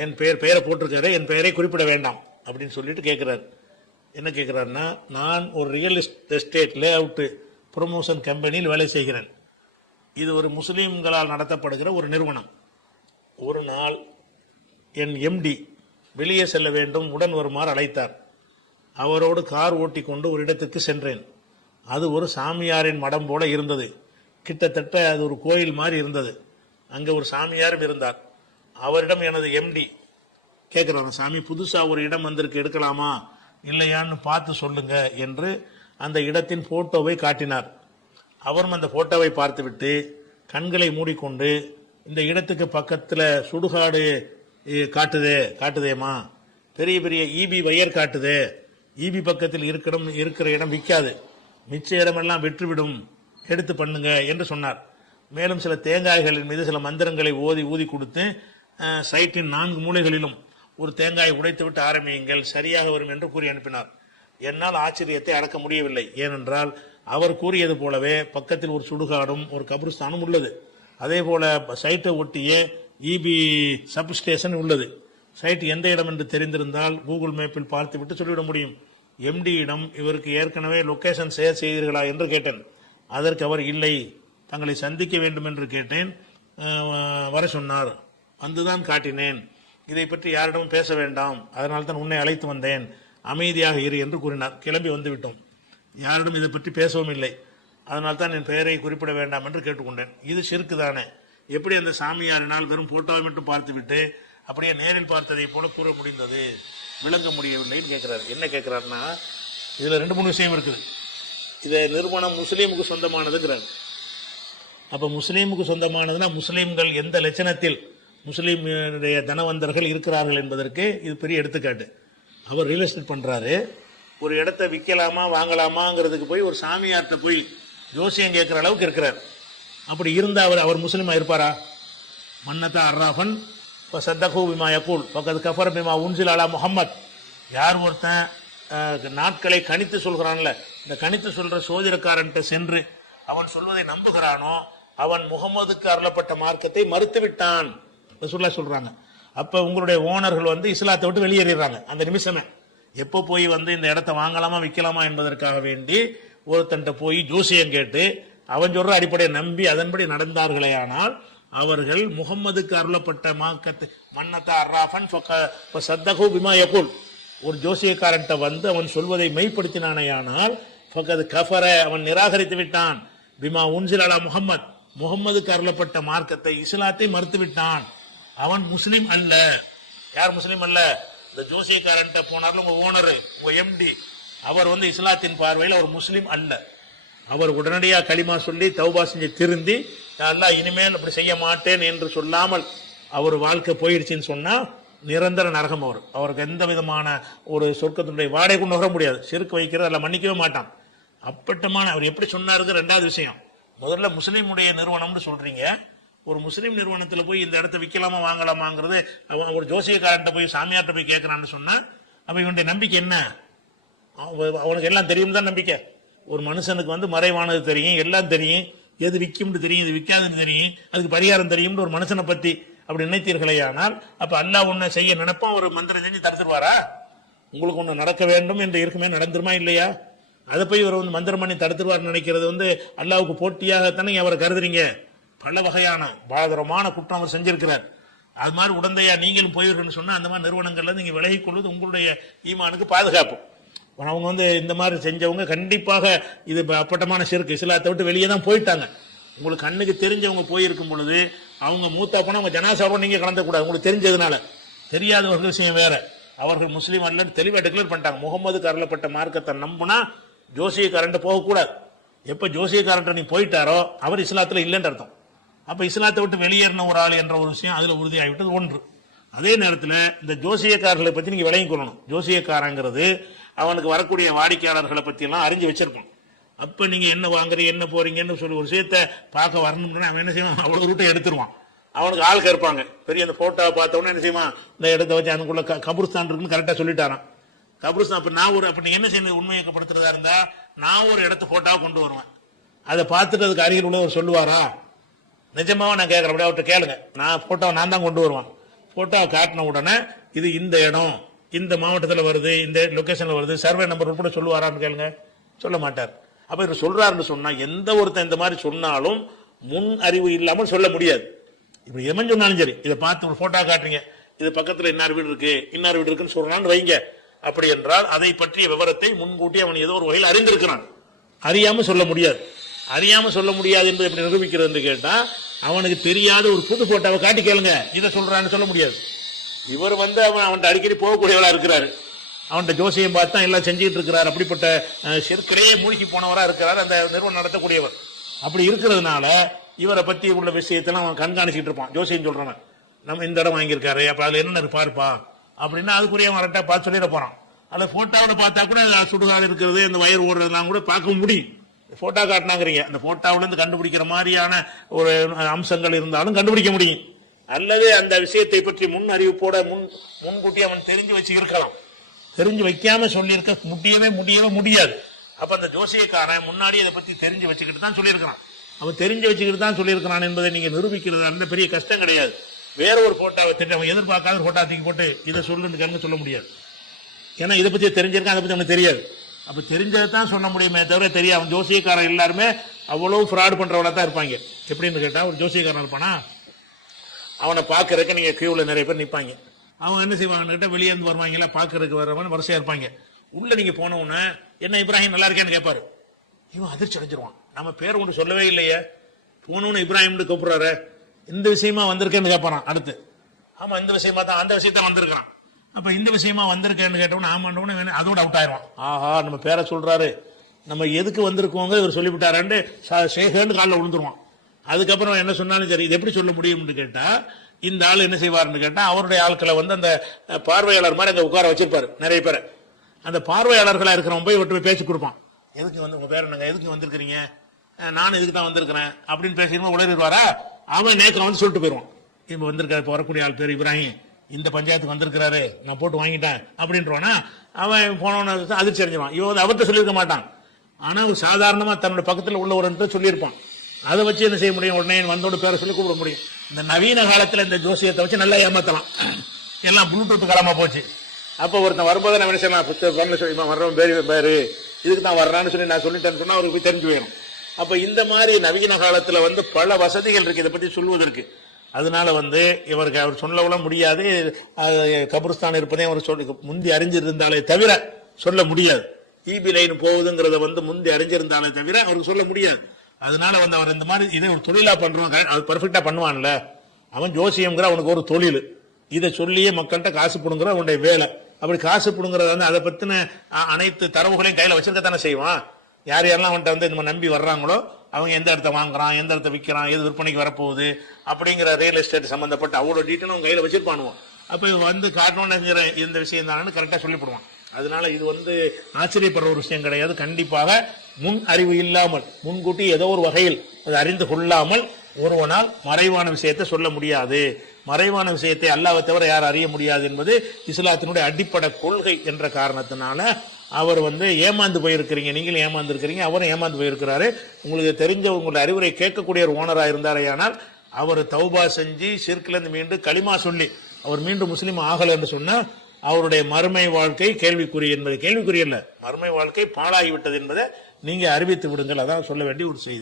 என் பெயர் பெயரை போட்டிருக்காரு. என் பெயரை குறிப்பிட வேண்டாம் அப்படின்னு சொல்லிட்டு கேட்குறாரு என்ன கேட்குறாருன்னா நான் ஒரு real estate layout promotion கம்பெனியில் வேலை செய்கிறேன். இது ஒரு முஸ்லீம்களால் நடத்தப்படுகிற ஒரு நிறுவனம். ஒரு நாள் என் எம்டி வெளியே செல்ல வேண்டும். உடன் வருமாறு அழைத்தார். அவரோடு கார் ஓட்டி கொண்டு ஒரு இடத்துக்கு சென்றேன். அது ஒரு சாமியாரின் மடம் போல இருந்தது. கிட்டத்தட்ட அது ஒரு கோயில் மாதிரி இருந்தது. அங்கே ஒரு சாமியாரும் இருந்தார். அவரிடம் எனது எம்டி கேட்குறாங்க சாமி? புதுசாக ஒரு இடம் வந்திருக்கு எடுக்கலாமா? இல்லையான்னு பார்த்து சொல்லுங்க என்று அந்த இடத்தின் போட்டோவை காட்டினார். அவரும் அந்த போட்டோவை பார்த்துவிட்டு கண்களை மூடிக்கொண்டு இந்த இடத்துக்கு பக்கத்தில் சுடுகாடு காட்டுதே காட்டுதேம்மா. பெரிய பெரிய ஈபி வயர் காட்டுதே. ஈபி பக்கத்தில் இருக்கிற இருக்கிற இடம் விற்காது மிச்ச இடமெல்லாம் விற்றுவிடும். எடுத்து பண்ணுங்க என்று சொன்னார். மேலும் சில தேங்காய்களின் மீது சில மந்திரங்களை ஓதி ஊதி கொடுத்து சைட்டின் நான்கு மூலைகளிலும் ஒரு தேங்காயை உடைத்து விட்டு ஆரம்பியுங்கள் சரியாக வரும் என்று கூறி அனுப்பினார். என்னால் ஆச்சரியத்தை அடக்க முடியவில்லை. ஏனென்றால் அவர் கூறியது போலவே பக்கத்தில் ஒரு சுடுகாடும் ஒரு கபிரிஸ்தானும் உள்ளது. அதே போல சைட்டை ஒட்டியே இபி சப் ஸ்டேஷன் உள்ளது. சைட் எந்த இடம் என்று தெரிந்திருந்தால் கூகுள் மேப்பில் பார்த்துவிட்டு சொல்லிவிட முடியும். எம்டியிடம் இவருக்கு ஏற்கனவே லொகேஷன் ஷேர் செய்தீர்களா என்று கேட்டேன். அதற்கு அவர் இல்லை தங்களை சந்திக்க வேண்டும் என்று கேட்டேன் வர சொன்னார். வந்துதான் காட்டினேன். இதை பற்றி யாரிடமும் பேச வேண்டாம். அதனால் தான் உன்னை அழைத்து வந்தேன். அமைதியாக இரு என்று கூறினார். கிளம்பி வந்துவிட்டோம். யாரிடம் இதை பற்றி பேசவும் இல்லை. அதனால் தான் என் பெயரை குறிப்பிட வேண்டாம் என்று கேட்டுக்கொண்டேன். இது சிறுக்கு தானே எப்படி அந்த சாமியாரினால் வெறும் போட்டோவை மட்டும் பார்த்துவிட்டு அப்படியே நேரில் பார்த்ததை போல கூற முடிந்தது? விளங்க முடியவில்லைன்னு கேட்குறாரு. என்ன கேட்குறாருன்னா இதில் ரெண்டு மூணு விஷயம் இருக்குது. இதை நிறுவனம் முஸ்லீமுக்கு சொந்தமானதுங்கிறாங்க. அப்போ முஸ்லீமுக்கு சொந்தமானதுன்னா முஸ்லீம்கள் எந்த லட்சணத்தில் முஸ்லீமுடைய தனவந்தர்கள் இருக்கிறார்கள் என்பதற்கு இது பெரிய எடுத்துக்காட்டு. அவர் ரியல் எஸ்டேட் பண்ணுறாரு ஒரு இடத்த விற்கலாமா வாங்கலாமாங்கிறதுக்கு போய் ஒரு சாமியார்கிட்ட போய் ஜோசியம் கேட்குற அளவுக்கு இருக்கிறார். அப்படி இருந்தால் அவர் அவர் முஸ்லீமாக இருப்பாரா? மன்னதா அர்ராஃபன் இப்போ சத்தகு பிமா யகூல் பக்கத்து கஃபர் பிமா உன்சில் அலா முஹம்மத். யார் ஒருத்தன் நாட்களை கணித்து சொல்கிறான்ல இந்த கணித்து சொல்கிற சோதிடக்காரன்ட்ட சென்று அவன் சொல்வதை நம்புகிறானோ அவன் முகமதுக்கு அருளப்பட்ட மார்க்கத்தை மறுத்து விட்டான் ரசூல்லா சொல்கிறாங்க அப்போ உங்களுடைய ஓனர்கள் வந்து இஸ்லாத்தை விட்டு வெளியேறிடுறாங்க. அந்த நிமிஷமே. எப்போ போய் வந்து இந்த இடத்த வாங்கலாமா விற்கலாமா என்பதற்காக வேண்டி ஒருத்தன்ட்ட போய் ஜோசியம் கேட்டு அவன் சொல்ற அடிப்படையை நம்பி அதன்படி நடந்தார்களே ஆனால் அவர்கள் முகம்மதுக்கு அருளப்பட்ட மாக்கத்து மன்னத்தா அர்ராஃபன் சத்தகு பிமா யகுல். ஒரு ஜோசியக்காரன்ட்ட வந்து அவன் சொல்வதை மெய்ப்படுத்தினானேயானால் ஃபகத் கஃபர அவன் நிராகரித்து விட்டான். பிமா உன்சிலாலா முகம்மத் முகம்மதுக்கு அருளப்பட்ட மார்க்கத்தை இஸ்லாத்தை மறுத்து விட்டான். அவன் முஸ்லீம் அல்ல. யார் முஸ்லீம் அல்ல? இந்த ஜோசியக்காரன்ட்ட போனார்ல உங்க ஓனர் உங்க எம்டி அவர் வந்து இஸ்லாத்தின் பார்வையில் அவர் முஸ்லீம் அல்ல. அவர் உடனடியாக களிமா சொல்லி தௌபா செஞ்சு திருந்தி நல்லா இனிமேல் அப்படி செய்ய மாட்டேன் என்று சொல்லாமல் அவர் வாழ்க்கை போயிடுச்சுன்னு சொன்னால் நிரந்தர நரகம் அவர். அவருக்கு எந்த விதமான ஒரு சொர்க்கத்தினுடைய வாடகை கொண்டு வர முடியாது. செருக்கு வைக்கிறது அதில் மன்னிக்கவே மாட்டான். அப்பட்டமான அவர் எப்படி சொன்னாருக்கு ரெண்டாவது விஷயம். முதல்ல முஸ்லீமுடைய நிறுவனம்னு சொல்கிறீங்க ஒரு முஸ்லீம் நிறுவனத்தில் போய் இந்த இடத்த விற்கலாமா வாங்கலாமாங்கிறது அவன் ஒரு ஜோசியக்காரன்ட்ட போய் சாமியார்கிட்ட போய் கேட்கறான்னு சொன்னால் அவன் இவனுடைய நம்பிக்கை என்ன? அவனுக்கு எல்லாம் தெரியும் தான் நம்பிக்கை. ஒரு மனுஷனுக்கு வந்து மறைவானது தெரியும் எல்லாம் தெரியும். எது விற்கும்னு தெரியும் இது விற்காதுன்னு தெரியும். அதுக்கு பரிகாரம் தெரியும்னு ஒரு மனுஷனை பற்றி அப்படி நினைத்தீர்களே ஆனால் அப்போ அல்லாஹ் ஒன்று செய்ய நினைப்பான் ஒரு மந்திரம் செஞ்சு தடுத்துருவாரா? உங்களுக்கு ஒன்று நடக்க வேண்டும் என்று இருக்குமே நடந்துருமா இல்லையா? அதை போய் இவர் வந்து மந்திரம் பண்ணி தடுத்துருவார் நினைக்கிறது வந்து அல்லாவுக்கு போட்டியாகத்தானே அவரை கருதுறீங்க. பல வகையான பாதரமான குற்றம் அவர் செஞ்சிருக்கிறார். அது மாதிரி உடந்தையா நீங்களும் போயிடுறேன்னு சொன்னா அந்த மாதிரி நிறுவனங்கள்ல நீங்க விலகிக் கொள்வது உங்களுடைய ஈமானுக்கு பாதுகாப்பு. அவங்க வந்து இந்த மாதிரி செஞ்சவங்க கண்டிப்பாக இது ப- அப்பட்டமான சிறுக்கு. இஸ்லாத்தை விட்டு வெளியே தான் போயிட்டாங்க. உங்களுக்கு கண்ணுக்கு தெரிஞ்சவங்க போயிருக்கும் பொழுது அவங்க மூத்தா போனா அவங்க ஜனாசாவோட நீங்க கலந்துக்கூடாது. உங்களுக்கு தெரிஞ்சதுனால. தெரியாதவர்கள் விஷயம் வேற. அவர்கள் முஸ்லீம் அல்லன்னு தெளிவாக டிக்ளேர் பண்ணிட்டாங்க. முகமது அருளப்பட்ட மார்க்கத்தை நம்புனா ஜோசியக்காரன்ட்ட போகக்கூடாது. எப்ப ஜோசியக்காரன்ட்ட நீ போயிட்டாரோ அவர் இஸ்லாத்துல இல்லைன்ற அர்த்தம். அப்ப இஸ்லாத்தை விட்டு வெளியேறின ஒரு ஆள் என்ற ஒரு விஷயம் அதுல உறுதியாகிவிட்டது ஒன்று. அதே நேரத்தில் இந்த ஜோசியக்காரர்களை பத்தி நீங்க விளங்கி கொள்ளணும். ஜோசியக்காரங்கிறது அவனுக்கு வரக்கூடிய வாடிக்கையாளர்களை பத்தி எல்லாம் அறிஞ்சு வச்சிருக்கணும். அப்ப நீங்க என்ன வாங்குறீங்க என்ன போறீங்கன்னு சொல்லி ஒரு விஷயத்த பார்க்க வரணும்னா அவன் என்ன செய்வான்? அவ்வளவு ரூட்டை எடுத்துருவான். அவனுக்கு ஆள் கேட்பாங்க. பெரிய அந்த போட்டோவை பார்த்தவொன்னே என்ன செய்வான்? இந்த இடத்த வச்சு அதுக்குள்ள க- கபுர்ஸ்தான் இருக்குன்னு கரெக்டா சொல்லிட்டாரான் கபுருஸ்தான் அப்ப நான் ஒரு அப்ப நீங்க என்ன செய்யணும்? உண்மையக்கப்படுத்துறதா இருந்தா நான் ஒரு இடத்த போட்டோவை கொண்டு வருவேன். அதை பார்த்துட்டு அதுக்கு அருகில் உள்ளவர் சொல்லுவாரா? நிஜமாக நான் கேட்கறேன் அப்படியே அவர்கிட்ட கேளுங்க. நான் போட்டோ நான் தான் கொண்டு வருவான். போட்டோ காட்டின உடனே இது இந்த இடம் இந்த மாவட்டத்தில் வருது இந்த லொக்கேஷனில் வருது சர்வே நம்பர் உட்பட சொல்லுவாரான்னு கேளுங்க. சொல்ல மாட்டார். அப்போ இவர் சொல்கிறாருன்னு சொன்னால் எந்த ஒருத்தன் இந்த மாதிரி சொன்னாலும் முன் அறிவு இல்லாமல் சொல்ல முடியாது. இப்போ எவன் சொன்னாலும் சரி இதை பார்த்து ஒரு ஃபோட்டோ காட்டுறீங்க. இது பக்கத்தில் இன்னார் வீடு இருக்கு இன்னார் வீடு இருக்குன்னு சொல்கிறான்னு வைங்க. அப்படி என்றால் அதை பற்றிய விவரத்தை முன்கூட்டி அவன் ஏதோ ஒரு வகையில் அறிந்திருக்கிறான். அறியாமல் சொல்ல முடியாது. அறியாமல் சொல்ல முடியாது என்று எப்படி நிரூபிக்கிறது கேட்டால் அவனுக்கு தெரியாத ஒரு புது போட்டோவை காட்டி கேளுங்க. இதை சொல்றான்னு சொல்ல முடியாது. இவர் வந்து அவன் அவன்கிட்ட அடிக்கடி போகக்கூடியவளா இருக்கிறாரு. அவன்கிட்ட ஜோசியம் பார்த்தா எல்லாம் செஞ்சுட்டு இருக்கிறார். அப்படிப்பட்ட அஹ், சிற்கிலேயே மூழ்கி போனவரா இருக்கிறார். அந்த நிறுவனம் நடத்தக்கூடியவர். அப்படி இருக்கிறதுனால இவரை பத்தி உள்ள விஷயத்தெல்லாம் அவன் கண்காணிச்சிட்டு இருப்பான். ஜோசியம் சொல்றவன் நம்ம இந்த இடம் வாங்கியிருக்காரு. அப்ப அதுல என்ன பாருப்பா. அப்படின்னா அதுக்குரிய கரெக்டா பார்த்து சொல்லிட போறான். அதுல போட்டோவில் பார்த்தா கூட சுடுகாடு இருக்கிறது இந்த வயர் ஓடுறதுலாம் கூட பார்க்க முடியும். போட்டோ காட்டினாங்கிறீங்க. அந்த போட்டோவுல இருந்து கண்டுபிடிக்கிற மாதிரியான ஒரு அம்சங்கள் இருந்தாலும் கண்டுபிடிக்க முடியும். அல்லது அந்த விஷயத்தை பற்றி முன் அறிவிப்போட முன் முன்கூட்டி அவன் தெரிஞ்சு வச்சு இருக்கலாம். தெரிஞ்சு வைக்காம சொல்லியிருக்க முடியவே முடியவே முடியாது. அப்ப அந்த ஜோசியக்காரன் முன்னாடி அதை பத்தி தெரிஞ்சு வச்சுக்கிட்டு தான் சொல்லியிருக்கிறான். அவன் தெரிஞ்சு வச்சுக்கிட்டு தான் சொல்லியிருக்கிறான் என்பதை நீங்க நிரூபிக்கிறது அந்த பெரிய கஷ்டம் கிடையாது. வேற ஒரு போட்டோவை தெரிஞ்சு அவன் எதிர்பார்க்காத போட்டோ தூக்கி போட்டு இதை சொல்லுன்னு கேளுங்க சொல்ல முடியாது. ஏன்னா இதை பத்தி தெரிஞ்சிருக்கான் அதை பத்தி அவனுக்கு தெரியாது. அப்ப தெரிஞ்சதை தான் சொல்ல முடியுமே தவிர தெரியாது. அவன் ஜோசியக்காரன் எல்லாருமே அவ்வளவு ஃப்ராட் பண்றவளா தான் இருப்பாங்க. எப்படின்னு கேட்டா ஒரு ஜோசியக்காரன் இருப்பானா? அவனை பார்க்கறதுக்கு நீங்க கியூல நிறைய பேர் நிற்பாங்க அவங்க என்ன செய்வாங்கன்னு கேட்டால் வெளியே இருந்து வருவாங்களா பார்க்கறதுக்கு வரவன் வரிசையா இருப்பாங்க. உள்ள நீங்க போன உடனே என்ன இப்ராஹிம் நல்லா இருக்கேன்னு கேட்பாரு இவன் அதிர்ச்சி அடைஞ்சிருவான். நம்ம பேர் ஒன்று சொல்லவே இல்லையே. போனவனு இப்ராஹிம்னு கூப்பிடுறாரு. இந்த விஷயமா வந்திருக்கேன்னு கேட்பாரான் அடுத்து. ஆமா இந்த விஷயமா தான் அந்த விஷயத்த வந்திருக்கிறான். அப்ப இந்த விஷயமா வந்திருக்கேன்னு கேட்டவன ஆமாண்டவன அதோட அவுட் ஆயிரும் ஆஹா நம்ம பேரை சொல்றாரு. நம்ம எதுக்கு வந்திருக்கோங்க இவர் சொல்லிவிட்டாரான்னு சேகர்னு காலில் விழுந்துருவான் அதுக்கப்புறம் என்ன சொன்னாலும் சரி இது எப்படி சொல்ல முடியும்னு கேட்டா இந்த ஆள் என்ன செய்வாருன்னு கேட்டா அவருடைய ஆட்களை வந்து அந்த பார்வையாளர் மாதிரி அந்த உட்கார வச்சிருப்பாரு நிறைய பேரை. அந்த பார்வையாளர்களா இருக்கிறவன் போய் விட்டு பேசி கொடுப்பான். எதுக்கு வந்து உங்க பேர் என்னங்க? எதுக்கு வந்திருக்கிறீங்க? நானும் இதுக்கு தான் வந்திருக்கிறேன் அப்படின்னு பேசிடுவோம் உளறிடுவாரா? அவன் நேற்று வந்து சொல்லிட்டு போயிடுவான். இப்ப வந்திருக்காரு இப்ப வரக்கூடிய ஆள் பேர் இப்ராஹிம். இந்த பஞ்சாயத்துக்கு வந்திருக்கிறாரு நான் போட்டு வாங்கிட்டேன் அப்படின்றவனா அவன் போனவன அதிர்ச்சி அடைஞ்சிருவான். இவன் வந்து அவர்கிட்ட சொல்லியிருக்க மாட்டான். ஆனால் அவன் தன்னோட பக்கத்தில் உள்ள ஒரு சொல்லியிருப்பான். அதை வச்சு என்ன செய்ய முடியும்? உடனே வந்தோட பேரை சொல்லி கூப்பிட முடியும். இந்த நவீன காலத்தில் இந்த ஜோசியத்தை வச்சு நல்லா ஏமாத்தலாம். எல்லாம் ப்ளூடூத் காலமாக போச்சு. அப்போ ஒருத்தன் வரும்போது நான் என்ன செய்யலாம்? புத்த சொல்லி வர்றவன் பேரு பேரு. இதுக்கு தான் வர்றான்னு சொல்லி நான் சொல்லிட்டேன்னு சொன்னால் அவருக்கு போய் தெரிஞ்சு வேணும் அப்போ இந்த மாதிரி நவீன காலத்தில் வந்து பல வசதிகள் இருக்கு. இதை பற்றி சொல்வதற்கு. அதனால வந்து இவருக்கு அவர் சொல்லவும் முடியாது. அது இருப்பதே அவர் சொல்லி முந்தி அறிஞ்சிருந்தாலே தவிர சொல்ல முடியாது. ஈபி லைன் போகுதுங்கிறத வந்து முந்தி அறிஞ்சிருந்தாலே தவிர அவருக்கு சொல்ல முடியாது. அதனால வந்து அவர் இந்த மாதிரி இதை ஒரு தொழிலா பண்றான் அது பர்ஃபெக்டா பண்ணுவான்ல. அவன் ஜோசியம்ங்கிற அவனுக்கு ஒரு தொழில். இதை சொல்லியே மக்கள்கிட்ட காசு பிடுங்குற அவனுடைய வேலை. அப்படி காசு பிடுங்குறத வந்து அதை பத்தின அனைத்து தரவுகளையும் கையில வச்சிருக்கத்தானே செய்வான். யார் யாரெல்லாம் அவன்கிட்ட வந்து இந்த மாதிரி நம்பி வர்றாங்களோ அவங்க எந்த இடத்த வாங்குறான் எந்த இடத்த விற்கிறான் எது விற்பனைக்கு வரப்போகுது அப்படிங்கிற ரியல் எஸ்டேட் சம்பந்தப்பட்ட அவ்வளோ டீட்டெயில் அவங்க கையில் வச்சிருப்பானுவோம் அப்போ இவன் வந்து காட்டணும்னு இந்த விஷயம் தானு கரெக்டாக சொல்லிவிடுவான். அதனால இது வந்து ஆச்சரியப்படுற ஒரு விஷயம் கிடையாது. கண்டிப்பாக முன் அறிவு இல்லாமல் முன்கூட்டி ஏதோ ஒரு வகையில் அது அறிந்து கொள்ளாமல் ஒருவனால் மறைவான விஷயத்தை சொல்ல முடியாது. மறைவான விஷயத்தை அல்லாவை தவிர யார் அறிய முடியாது என்பது இஸ்லாத்தினுடைய அடிப்படை கொள்கை என்ற காரணத்தினால அவர் வந்து ஏமாந்து போயிருக்கிறீங்க நீங்களும் ஏமாந்து இருக்கிறீங்க அவரும் ஏமாந்து போயிருக்கிறாரு. உங்களுக்கு தெரிஞ்ச உங்களுடைய அறிவுரை கேட்கக்கூடிய ஒரு ஓனராக இருந்தாரையானால் அவர் தௌபா செஞ்சு சிற்கிலேருந்து மீண்டு களிமா சொல்லி அவர் மீண்டும் முஸ்லீம் ஆகலை என்று சொன்னால் அவருடைய மறுமை வாழ்க்கை கேள்விக்குறி என்பது. கேள்விக்குறி அல்ல மறுமை வாழ்க்கை பாழாகிவிட்டது என்பதை நீங்கள் அறிவித்து விடுங்கள். அதான் சொல்ல வேண்டிய ஒரு செய்தி.